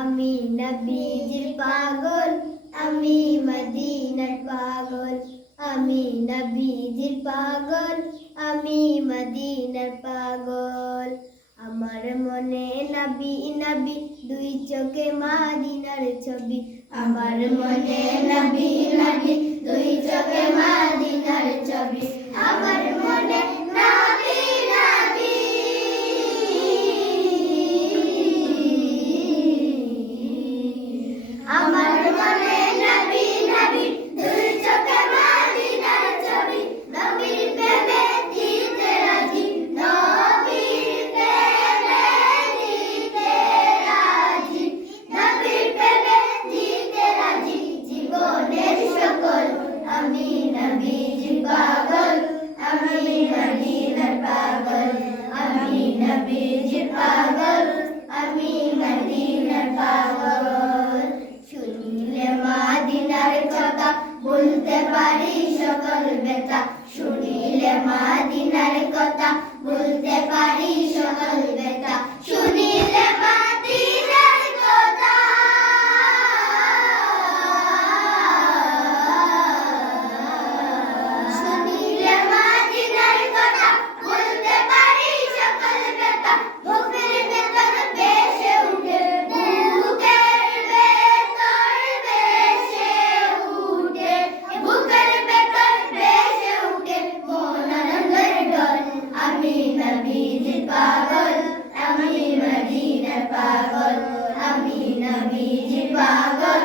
আমি নবীজির পাগল, আমি মদিনার পাগল। আমি নবীজির পাগল, আমি মদিনার পাগল। আমার মনে নবী নবী, দুই চোখে মদিনার ছবি। আমার মনে নবী নবী, দুই চোখে মদিনার ছবি। আমার মনে নবী নবী, আমার মনে নবী নবী, দুই চোখে মদিনার ছবি। নবীর প্রেমে দিতে রাজি, নবীর প্রেমে দিতে রাজি, নবীর প্রেমে দিতে রাজি জীবনের সকল। আমি নবীজির পাগল, আমি মদিনার পাগল। আমি নবীজির পাগল, আমি মদিনার পাগল। শুনিলে মদিনার কথা, বলতে পারি সকল ব্যথা। শুনিলে মদিনার কথা, বলতে পারি সকল ব্যথা। শুনিলে মদিনার কথা, শুনিলে মদিনার কথা, বলতে পারি সকল ব্যথা। বুকের ভেতর ভেসে উঠে, বুকের ভেতর ভেসে উঠে, বুকের ভেতর ভেসে উঠে মন আনন্দের ঢল। আমি নবীজির পাগল, আমি মদিনার পাগল। আমি নবীজির পাগল,